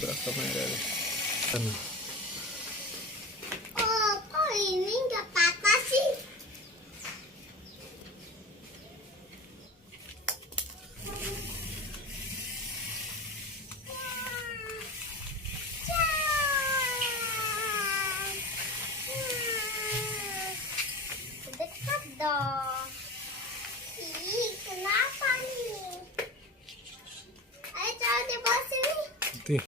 nabrak kamera deh. Oh, kok ini nggak patah sih? Dekat dong. Ih, kenapa nih? Ayo coba di bawah sini. Nanti